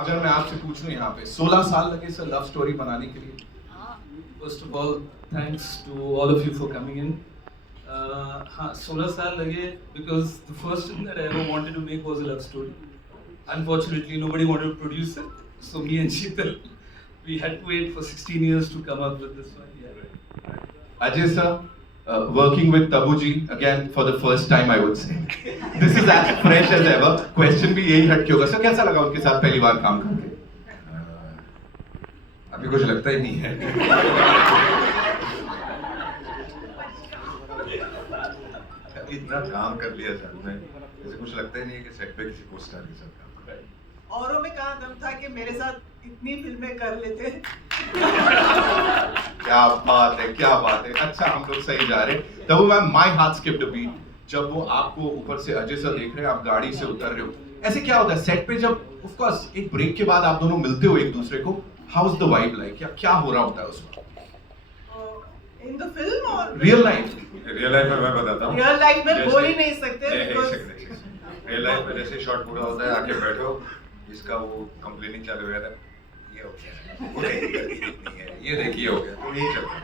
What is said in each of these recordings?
अगर मैं आपसे पूछूं यहाँ पे 16 साल लगे सर लव स्टोरी बनाने के लिए? First of all, thanks to all of you for coming in. हाँ, 16 साल लगे because the first thing that I ever wanted to make was a love story. Unfortunately, nobody wanted to produce it, so me and Sheetal, we had to wait for 16 years to come up with this one. Yeah. Ajay sir, working with Tabuji again for the first time, I would say. This is as fresh as ever. Question भी यही हटके होगा sir, कैसा लगा उनके साथ पहली बार काम करके? अभी कुछ लगता ही नहीं है। इतना काम कर लिया सर ने, जैसे कुछ लगता ही नहीं है कि सेट पे किसी को स्टार के साथ काम कर रहा है। औरों में कहाँ दम था कि मेरे साथ इतनी फिल्में कर लेते। क्या बात है, क्या बात है। अच्छा, हम लोग सही जा रहे हैं। Tabu ma'am, my heart skipped a beat जब वो आपको ऊपर से अजय सर देख रहे हैं, आप गाड़ी से उतर रहे हो, ऐसे क्या होता है सेट पे जब ऑफ कोर्स एक ब्रेक के बाद आप दोनों मिलते हो एक दूसरे को? How is the vibe like? या क्या हो रहा होता है उसमें? इन द फिल्म और रियल लाइफ? रियल लाइफ में मैं बताता हूँ। रियल लाइफ में बोल ही नहीं सकते। रियल लाइफ में जैसे शॉट पूरा होता है, आके बैठो, इसका वो कंप्लेनिंग चालू हो जाता है, ये हो गया, वो देखिए, ये देखिए हो गया, तो यही चलता है।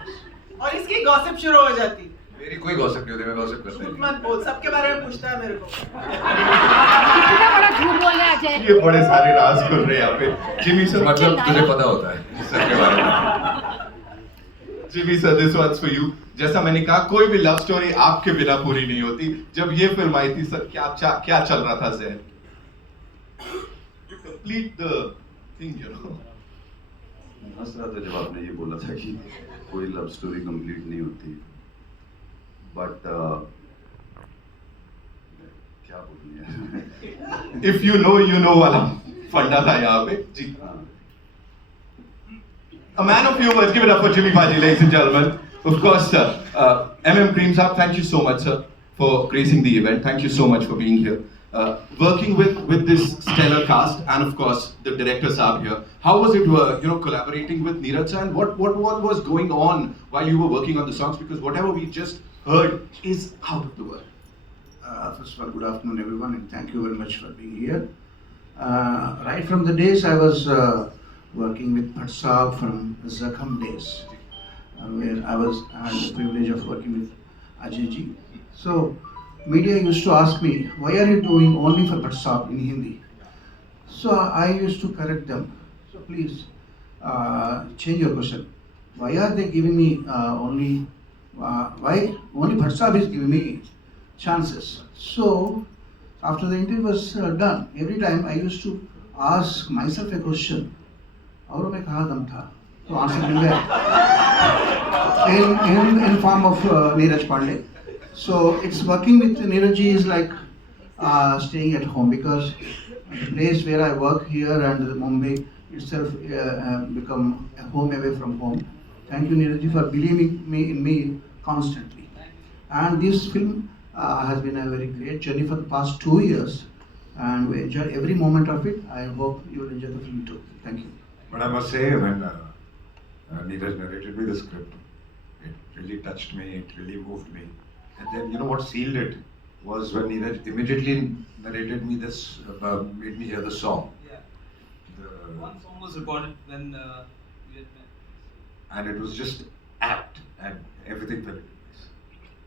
और इसकी गॉसिप शुरू हो जाती। मेरी कोई गॉसिप नहीं होती, मैं गॉसिप करता ही झूठ नहीं। मत बोल, सबके बारे में पूछता है मेरे को। कितना बड़ा झूठ बोल रहा है अजय। ये बड़े सारे राज खुल रहे हैं यहाँ पे। जिमी सर, मतलब तुझे पता होता है इस सब के बारे में। Jimmy sir, this one's for you. जैसा मैंने कहा, कोई भी लव स्टोरी आपके बिना पूरी नहीं होती। जब ये फिल्म आई थी सर, क्या चल रहा था ज़हन? Complete the thing, you know. हंस रहा था जब आपने ये बोला था कि कोई लव स्टोरी कंप्लीट नहीं होती, बट क्या बोलूं यार। इफ यू नो वाला फंडा था यहाँ पे जी। A man of few words, give it up for Jimmy Baji, ladies and gentlemen. Of course, sir. MM Cream Saab, thank you so much, sir, for gracing the event. Thank you so much for being here. Working with this stellar cast, and of course the director Saab here. How was it, collaborating with Neeraj sir, and what was going on while you were working on the songs? Because whatever we just heard is out of the world. First of all, good afternoon, everyone, and thank you very much for being here. Right from the days I was working with Bhatt Saab from Zakham days, where I had the privilege of working with Ajay ji. So, media used to ask me, why are you doing only for Bhatt Saab in Hindi? So, I used to correct them. So, please change your question. Why are they giving me why only Bhatt Saab is giving me chances? So, after the interview was done, every time I used to ask myself a question, औरों में कहाँ दम था? तो answer मिल गया in form of Neeraj Pandey. So it's working with Neeraj ji is like staying at home, because the place where I work here and Mumbai itself become a home away from home. Thank you Neeraj ji for believing in me constantly. And this film has been a very great journey for the past 2 years, and we enjoyed every moment of it. I hope you will enjoy the film too. Thank you. But I must say, when Neeraj narrated me the script, it really touched me, it really moved me. And then, you know what sealed it was when Neeraj immediately narrated me this, made me hear the song. Yeah. The, One song was recorded when we had met. and it was just apt, and everything fell into place.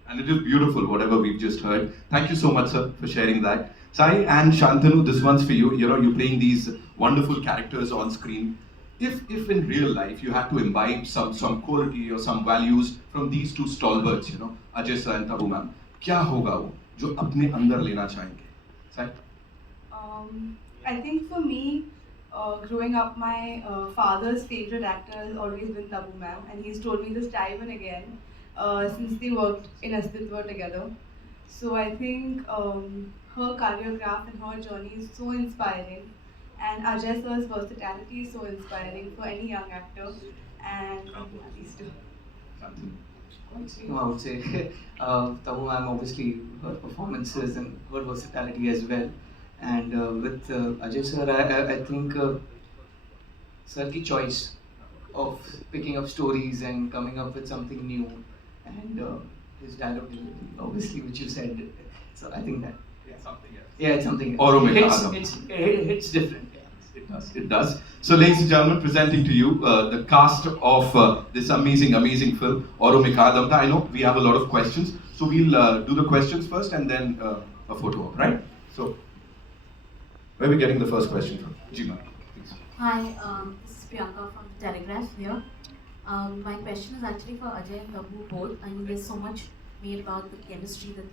And it is beautiful, whatever we've just heard. Thank you so much, sir, for sharing that. Sai and Shantanu, this one's for you. You know, you're playing these wonderful characters on screen. If in real life you had to imbibe some quality or some values from these two stalwarts, Ajay sir and Tabu ma'am, क्या होगा वो जो अपने अंदर लेना चाहेंगे? Sai? I think for me, growing up, my father's favorite actor has always been Tabu ma'am, and he's told me this time and again since they worked in Astitva together. So I think her choreograph and her journey is so inspiring, and Ajay sir's versatility is so inspiring for any young actor, and these two. Shantanu. I would say Tabu ma'am, obviously her performances and her versatility as well, and with Ajay sir, I think sir ki choice of picking up stories and coming up with something new, and his dialogue delivery, obviously, which you said. So I think that It's something else. yeah, it's something. औरों में It's कहाँ दम? it's different. Yeah. It does. So, ladies and gentlemen, presenting to you the cast of this amazing film, Oro Mikadamta. I know we have a lot of questions, so we'll do the questions first and then a photo op, right? So, where are we getting the first question from? Jima, please. Hi, this is Priyanka from the Telegraph here. My question is actually for Ajay and Tabu both. I mean, there's so much made about the chemistry that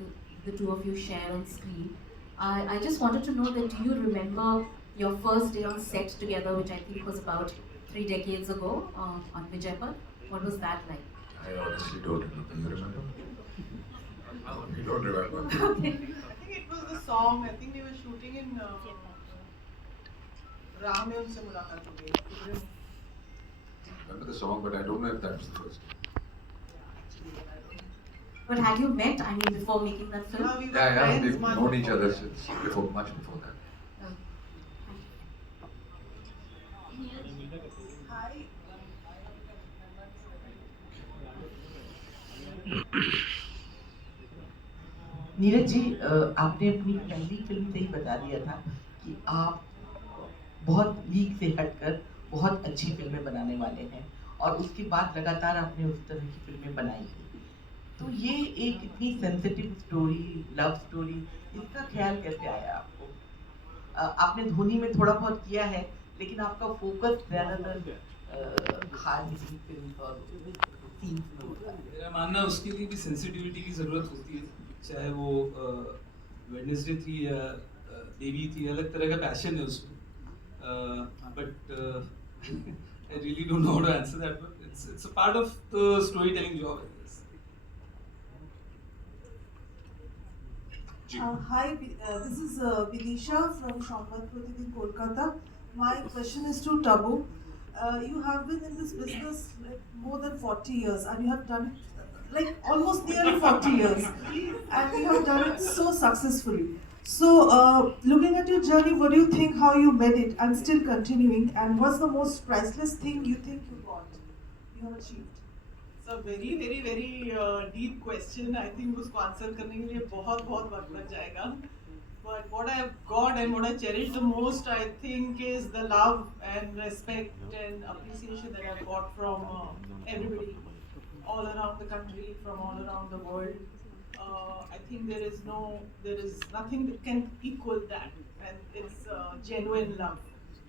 the two of you share on screen. I just wanted to know that do you remember your first day on set together, which I think was about 3 decades ago on Vijaypad? What was that like? I honestly don't remember. You remember? You don't remember. Okay. I think it was the song. I think we were shooting in राह में उनसे मुलाकात हो गई. Remember the song, but I don't know if that was the first. But had you met, I mean, before making that film? We were Yeah, friends we've months known each before other that. since before, much before that. Hi. Neeraj ji, आपने अपनी पहली film से ही बता दिया था कि आप बहुत लीक से हटकर बहुत अच्छी फिल्में बनाने वाले हैं और उसके बाद लगातार आपने उस तरह की फिल्में बनाई हैं. तो ये एक इतनी सेंसिटिव स्टोरी, लव स्टोरी, इसका ख्याल कैसे आया आपको? आपने धोनी में थोड़ा बहुत किया है, लेकिन आपका फोकस ज़्यादातर खान की फिल्म और सीन्स में होता है. मेरा मानना है उसके लिए भी सेंसिटिविटी की ज़रूरत होती है, चाहे वो वेडनेसडे थी या देवी थी, अलग तरह का पैशन है उसमें. But I really don't know how to answer that, but it's a part of the storytelling job, I guess. Hi, this is Vidisha from Shambat Pratidin, Kolkata. My question is to Tabu. You have been in this business like more than 40 years, and you have done it like almost nearly 40 years, and you have done it so successfully. So, looking at your journey, what do you think how you made it and still continuing, and what's the most priceless thing you think you got, you have achieved? It's a very deep question. I think उसको answer करने के लिए बहुत वक्त लग जाएगा. But what I have got and what I cherish the most, I think, is the love and respect and appreciation that I've got from everybody, all around the country, from all around the world. I think there is nothing that can equal that, and it's genuine love.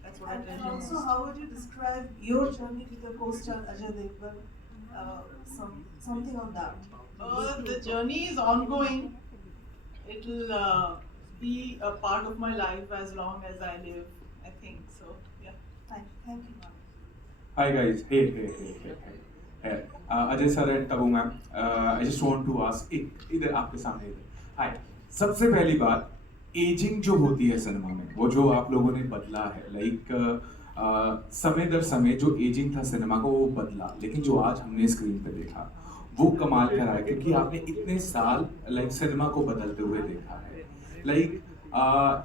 That's what I treasure. And also, how would you describe your journey with the co-star Ajay Devgan? Something on that. The journey is ongoing. It'll be a part of my life as long as I live, I think. So, yeah. Thank you, ma'am. Hi guys. Hey. Ajay sir and Tabu ma'am. I just want to ask, इधर आपके सामने हाय. सबसे पहली बात, ageing जो होती है cinema में, वो जो आप लोगों ने बदला है, लाइक समय दर समय जो एजिंग था सिनेमा को वो बदला, लेकिन जो आज हमने स्क्रीन पे देखा वो कमाल का रहा है, क्योंकि आपने इतने साल लाइक सिनेमा को बदलते हुए देखा है. लाइक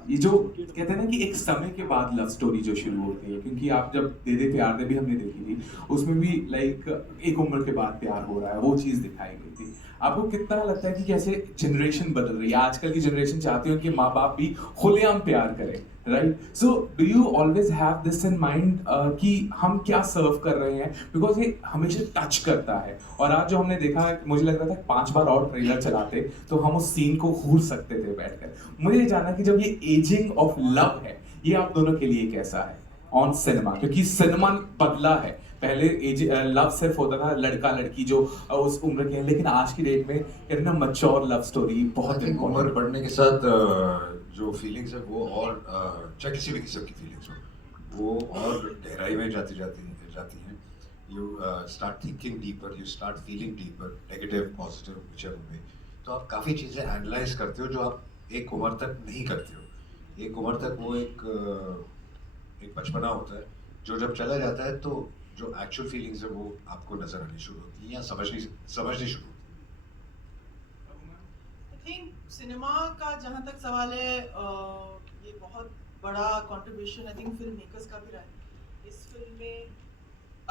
ये जो कहते हैं ना कि एक समय के बाद लव स्टोरी जो शुरू होती है, क्योंकि आप जब दे दे प्यार दे भी हमने देखी थी, उसमें भी लाइक एक उम्र के बाद प्यार हो रहा है, वो चीज़ दिखाई गई थी. आपको कितना लगता है कि कैसे जनरेशन बदल रही है? आजकल की जनरेशन चाहती है कि माँ बाप भी खुलेआम प्यार करें, right? So do you always have this in mind कि हम क्या सर्व कर रहे हैं, बिकॉज ये हमेशा टच करता है. और आज जो हमने देखा, मुझे लग रहा था 5 बार और ट्रेलर चलाते तो हम उस सीन को भूल सकते थे बैठकर. मुझे ये जानना कि जब ये एजिंग ऑफ लव है, ये आप दोनों के लिए कैसा है ऑन सिनेमा? क्योंकि सिनेमा बदला है. पहले लव सिर्फ होता था लड़का लड़की जो उस उम्र के हैं, लेकिन आज की डेट में कहते हैं ना मैच्योर लव स्टोरी बहुत उम्र बढ़ने के साथ जो फीलिंग्स है वो और चाहे किसी भी किस्म की फीलिंग्स हो वो और गहराई में जाती हैं. You start thinking deeper, you start feeling deeper, negative positive whichever वे. तो आप काफ़ी चीज़ें एनालाइज करते हो जो आप एक उम्र तक नहीं करते हो. एक उम्र तक वो एक बचपना होता है जो जब चला जाता है तो जो एक्चुअल फीलिंग्स है वो आपको नजर आनी शुरू होती है या समझनी शुरू होती है. I think सिनेमा का जहाँ तक सवाल है, ये बहुत बड़ा contribution I think film makers का भी रहा है. इस फिल्म में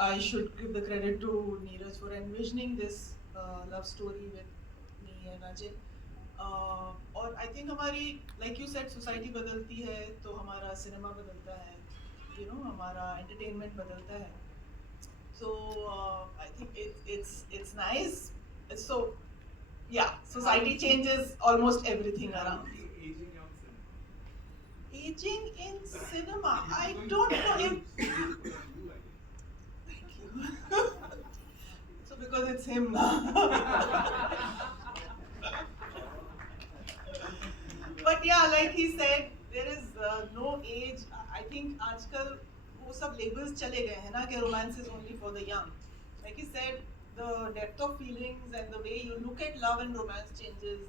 I should give the credit to Neeraj for envisioning this love story with me and Ajay. और आई थिंक हमारी लाइक यू सेड सोसाइटी बदलती है तो हमारा सिनेमा बदलता है. हमारा entertainment बदलता है. So I think it's nice. So yeah, society changes almost everything around. Aging in cinema, I don't know if. Thank you. So because it's him now. But yeah, like he said, there is no age. I think आजकल वो सब labels चले गए हैं ना कि romance is only for the young. Like he said, the depth of feelings and the way you look at love and romance changes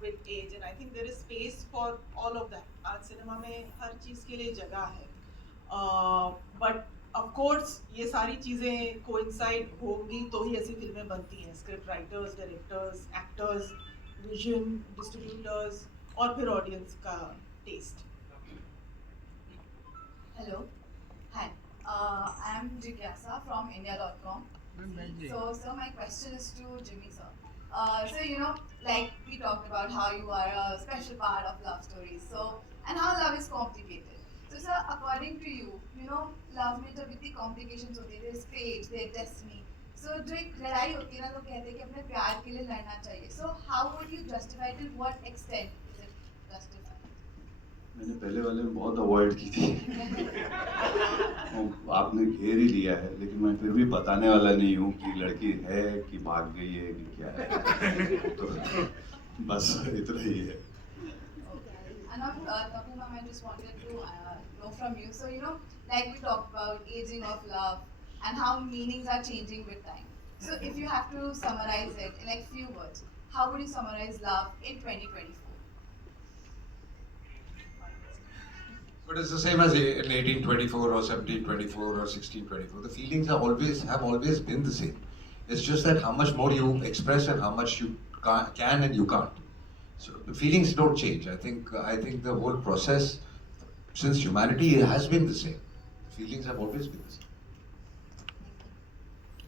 with age, and I think there is space for all of that. आज cinema में हर चीज़ के लिए जगह है. But of course ये सारी चीज़ें coincide होंगी तो ही ऐसी फिल्में बनती हैं. Script writers, directors, actors, vision, distributors और फिर audience का taste. Hello. Hi. I'm Jigyasa from India.com. So my question is to Jimmy sir. So like we talked about how you are a special part of love stories. So and how love is complicated. So sir, according to you, love में जब इतनी complications होती है, there's fate, there's destiny. So जो एक लड़ाई होती है ना, लोग कहते हैं कि अपने प्यार के लिए लड़ना चाहिए. So how would you justify, to what extent is it justified? मैंने पहले वाले में बहुत अवॉइड की थी आपने घेर ही लिया है, लेकिन मैं फिर भी बताने वाला नहीं हूँ कि लड़की है कि भाग गई है कि क्या है. तो बस इतना ही है. And Tapu ma'am, I just wanted to know from you. So like we talked about aging of love and how meanings are changing with time. So if you have to summarize it in like few words, how would you summarize love in 2024? But it's the same as in 1824 or 1724 or 1624. The feelings have always been the same. It's just that how much more you express and how much you can and you can't. So the feelings don't change. I think the whole process since humanity has been the same. Feelings have always been the same.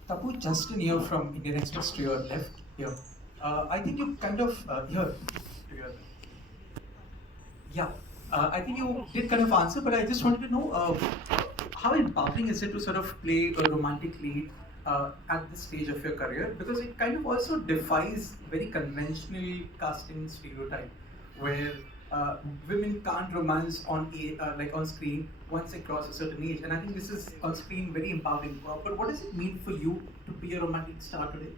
Tapu, Justin here from Indian Express to your left here. I think you kind of here to your left. Yeah. I think you did kind of answer, but I just wanted to know how empowering is it to sort of play a romantic lead at this stage of your career? Because it kind of also defies very conventional casting stereotype, where women can't romance on on screen once they cross a certain age, and I think this is on screen very empowering. But what does it mean for you to be a romantic star today?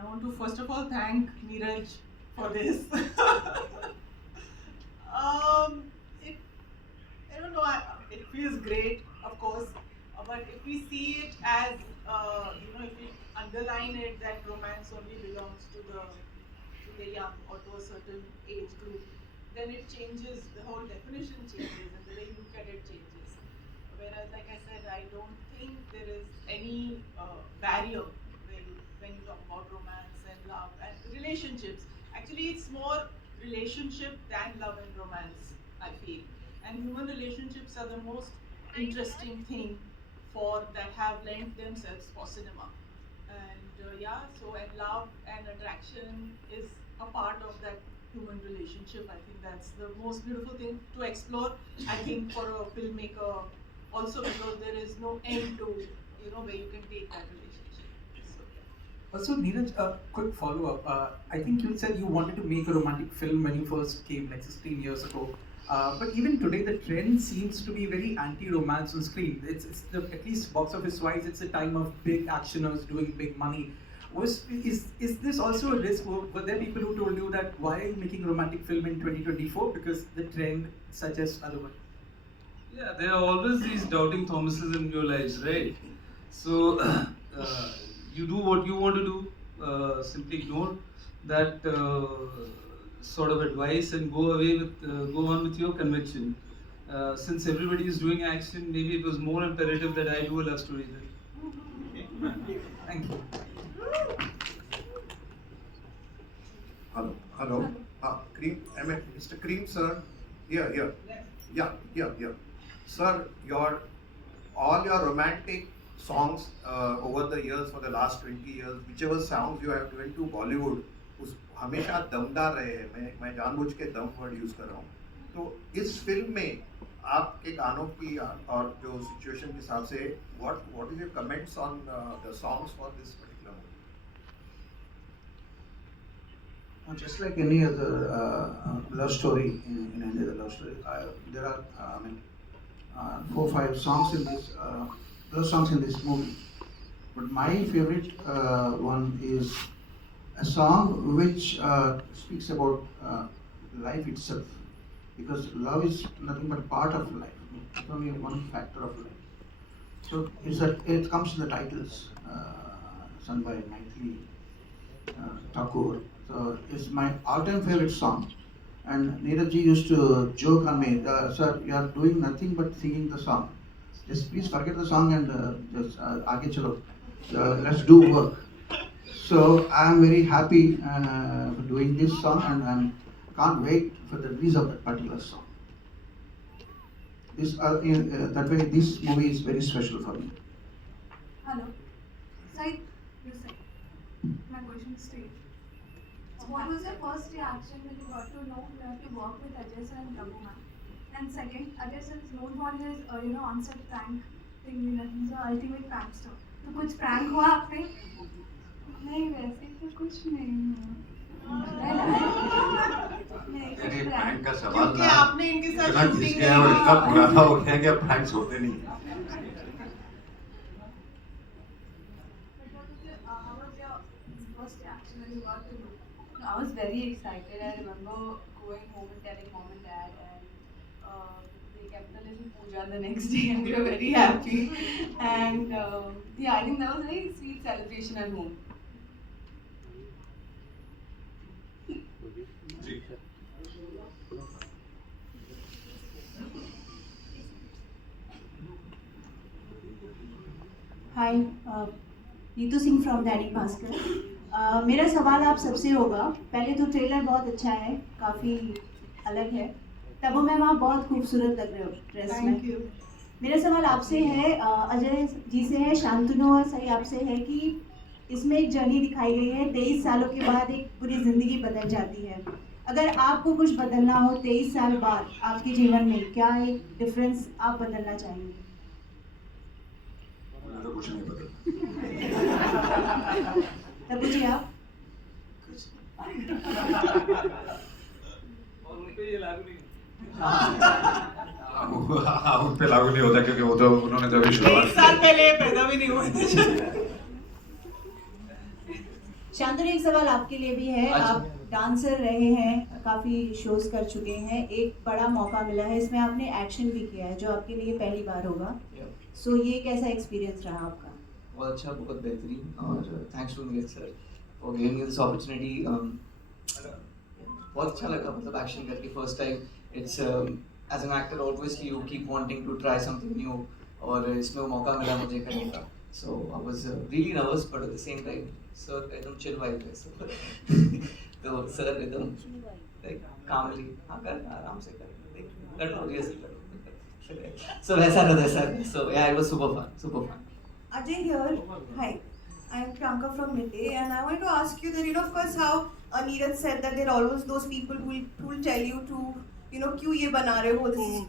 I want to first of all thank Neeraj for this. I don't know, it feels great, of course, but if we see it as, if we underline it that romance only belongs to the young or to a certain age group, then it changes, the whole definition changes and the way you look at it changes. Whereas, like I said, I don't think there is any barrier when you talk about romance and love and relationships. Actually, it's more relationship than love and romance, I feel. And human relationships are the most interesting thing that have lent themselves for cinema. And and love and attraction is a part of that human relationship. I think that's the most beautiful thing to explore, I think, for a filmmaker also, because there is no end to, where you can take that relationship. Also, Neeraj, a quick follow-up. I think you said you wanted to make a romantic film when you first came, like 16 years ago. But even today, the trend seems to be very anti-romance on screen. At least box office-wise, it's a time of big actioners doing big money. Is this also a risk? Were there people who told you that why are you making a romantic film in 2024 because the trend suggests otherwise? Yeah, there are always these doubting Thomases in your lives, right? So you do what you want to do. Simply ignore that sort of advice and go on with your conviction. Since everybody is doing action, maybe it was more imperative that I do a love story then. Thank you. Hello. Cream, Mr. Cream, sir. Here. Yeah. Sir, all your romantic songs over the years, for the last 20 years, whichever songs you have given to Bollywood, हमेशा दमदार रहे हैं. मैं जानबूझ के दम word use कर रहा हूँ. तो इस फिल्म में आपके गानों की और जो सिचुएशन के हिसाब से what is your comments on the songs for this particular movie? Just like any other love story in any other love story, there are 4 or 5 songs in this love songs in this movie. But my favorite one is a song which speaks about life itself, because love is nothing but part of life. It's only one factor of life. So it comes in the titles, sung by Maithili Thakur. So it's my all-time favorite song. And Neeraj ji used to joke on me, sir, you are doing nothing but singing the song. Just please forget the song and just aage chalo. Let's do work. So I'm very happy for doing this song, and I can't wait for the release of that particular song. That way, this movie is very special for me. Hello. Side, you say. My question is straight. What was your first reaction when you got to know you have to work with Ajay sir and Tabu ma'am? And second, Ajay sir is known for his on-set prank thing. He's an ultimate prankster. तो कुछ prank हुआ आप पे? नहीं वैसे तो कुछ नहीं हुआ। अरे प्रैंक का सवाल क्योंकि ना आपने इनके साथ इतना shooting घिस गया और नहीं इतना किया। पुराना हो गया कि अब प्रैंक्स होते नहीं हैं। How was your first reaction when you got to know? I was very excited. I remember going home and telling mom and dad, and they kept a little puja the next day, and we were very happy. And I think that was a very sweet celebration at home. Hi Neetu Singh from Dainik Bhaskar. मेरा सवाल आप सबसे होगा, पहले तो trailer बहुत अच्छा है, काफ़ी अलग है। तबू मैम आप बहुत खूबसूरत लग रहे हो ड्रेस में। Thank you. मेरा सवाल आपसे है, अजय जी से है, शांतनु और सही आपसे है कि इसमें एक जर्नी दिखाई गई है, 23 सालों के बाद एक पूरी ज़िंदगी बदल जाती है। अगर आपको कुछ बदलना हो 23 साल बाद आपके जीवन में, क्या एक डिफरेंस आप बदलना चाहेंगे? मैंने तो कुछ नहीं बदला। तबू जी आप? और उन पे ये लागू नहीं हाँ उन पे लागू नहीं होता क्योंकि वो तो उन्होंने तो अभी शुरुआत 23 साल पहले पैदा भी नहीं हुए थे। शांतनु एक सवाल आपके लिए भी है। अच्छा। आप डांसर रहे हैं, काफ़ी शोज कर चुके हैं, एक बड़ा मौका मिला है, इसमें आपने एक्शन भी किया है जो आपके लिए पहली बार होगा। सो ये कैसा एक्सपीरियंस रहा आपका? बहुत अच्छा, बहुत बेहतरीन, और thanks to Neeraj sir for giving me this opportunity. बहुत अच्छा लगा, मतलब एक्शन करके first time. It's as an actor obviously you keep wanting to try something new, और इसमें वो मौका मिला मुझे करने का। So I was really nervous, but at the same time sir एकदम चिल वाइब है सर। तो सर एकदम कामली, हाँ कर, आराम से कर लो, रिहर्सल कर लो। So वैसा रहता sir. So yeah, it was super fun. Ajay here. Hi, I am Priyanka from Midday, and I wanted to ask you that, of course, how Neeraj said that there are always those people who will tell you to, क्यों ये बना रहे हो,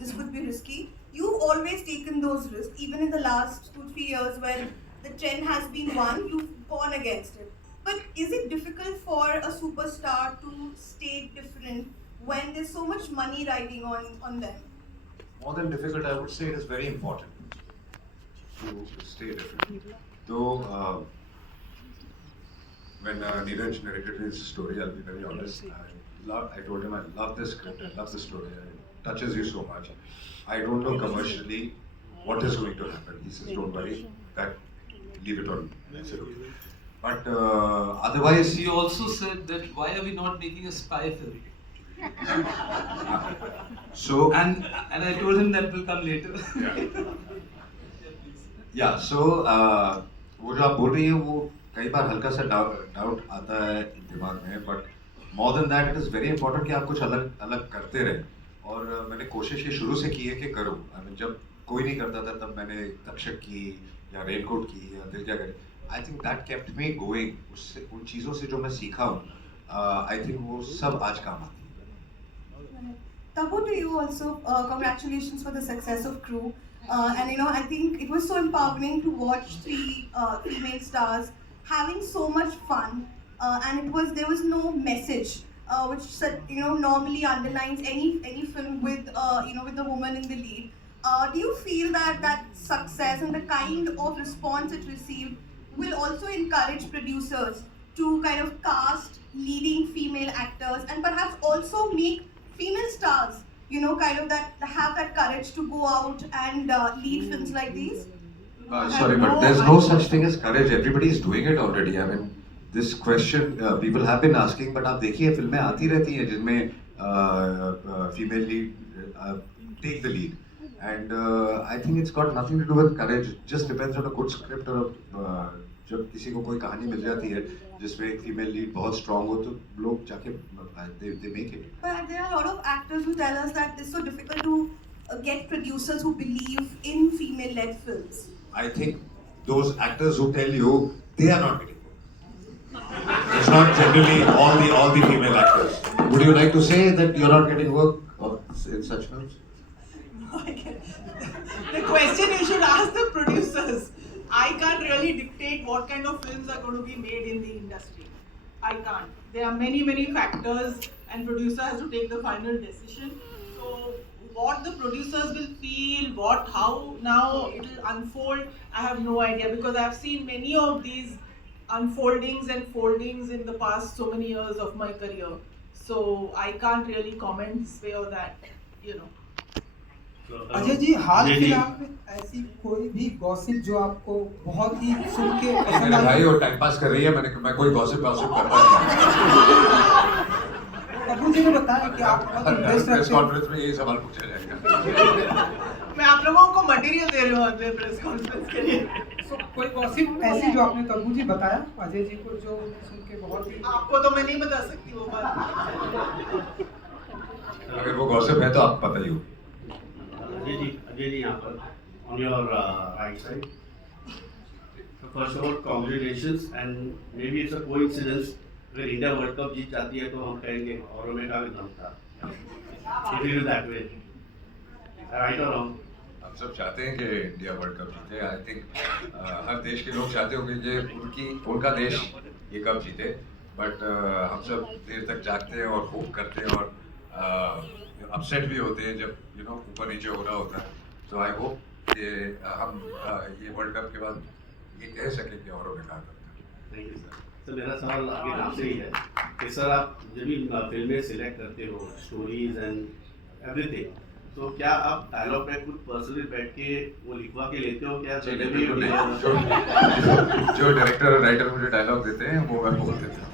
this could be risky. You've always taken those risks, even in the last 2-3 years when the trend has been one, you've gone against it. But is it difficult for a superstar to stay different when there's so much money riding on them? More than difficult, I would say it is very important to stay different. Though, when Neeraj narrated his story, I'll be very honest. I told him I love this script, I love the story, it touches you so much. I don't know commercially what is going to happen. He says, don't worry, leave it on. I said, okay. But otherwise, He also said that why are we not making a spy film? so And I told him that will come later. या सो वो जो आप बोल रही है वो कई बार हल्का सा डाउट आता है दिमाग में, but more than that it is very important कि आप कुछ अलग अलग करते रहें। और मैंने कोशिश ये शुरू से की है कि करूँ। जब कोई नहीं करता था तब मैंने तक्षक की या रेनकोट की या दिल क्या करे। I think that kept me going. उससे उन चीज़ों से जो मैं सीखा हूँ, आई थिंक वो सब आज काम आती है। Tabu, to you also, congratulations for the success of Crew. And you know, I think it was so empowering to watch three female stars having so much fun, and there was no message, which you know normally underlines any film with you know with the woman in the lead. Do you feel that success and the kind of response it received will also encourage producers to kind of cast leading female actors and perhaps also make female stars, you know, kind of have that courage to go out and lead films like these? Sorry, but there's no such thing as courage. Everybody is doing it already. I mean, this question people have been asking, but आप देखिए फिल्में आती रहती हैं जिनमें female lead take the lead, and I think it's got nothing to do with courage. It just depends on a good script और जब किसी को कोई कहानी मिल जाती है जिसमें एक फीमेल लीड बहुत स्ट्रांग हो तो लोग जाके they make it. But there are a lot of actors who tell us that it's so difficult to get producers who believe in female-led films. I think those actors who tell you they are not getting work. It's not generally all the female actors. Would you like to say that you're not getting work in such films? The question you should ask the producers. I can't really dictate what kind of films are going to be made in the industry. I can't. There are many factors and producer has to take the final decision. So what the producers will feel, how now it will unfold, I have no idea, because I have seen many of these unfoldings and foldings in the past so many years of my career. So I can't really comment this way or that, you know. Ajay ji, हाल फिलहाल में ऐसी कोई भी gossip जो आपको बहुत ही सुन के पसंद आई? भाई वो टाइम पास कर रही है, मैं कोई गॉसिप करता नहीं। तब्बू जी ने बताया कि आप प्रेस कॉन्फ्रेंस में यही सवाल पूछा जाएगा। मैं आप लोगों को मटेरियल दे रहा हूँ अगले प्रेस कॉन्फ्रेंस के लिए। कोई गॉसिप ऐसी जो आपने तब्बू जी बताया अजय जी को जो सुन के बहुत ही, आपको तो मैं नहीं बता सकती वो बात। अगर वो गॉसिप है तो आप बताइए। Ajay ji, यहाँ पर on your right side. So first of all, congratulations, and maybe it's a coincidence. अगर इंडिया वर्ल्ड कप जीत जाती है तो हम कहेंगे और में का दम था। It will be that way. Right or wrong? हम सब चाहते हैं कि इंडिया वर्ल्ड कप जीते। आई थिंक हर देश के लोग चाहते होंगे कि उनका देश ये कप जीते, बट हम सब देर तक जागते हैं और होप करते हैं और अपसेट भी होते हैं जब ऊपर नीचे हो रहा होता है। सो आई होप कि हम ये वर्ल्ड कप के बाद ये कह सकें कि औरों में कहा करते हैं। Thank you sir. सर मेरा सवाल आगे आपसे ही है कि सर आप जब भी फिल्में सिलेक्ट करते हो, स्टोरीज एंड एवरीथिंग, तो क्या आप डायलॉग पे खुद पर्सनली बैठ के वो लिखवा के लेते हो क्या? जो डायरेक्टर और राइटर मुझे डायलॉग देते हैं वो मैं बोल देता हूँ।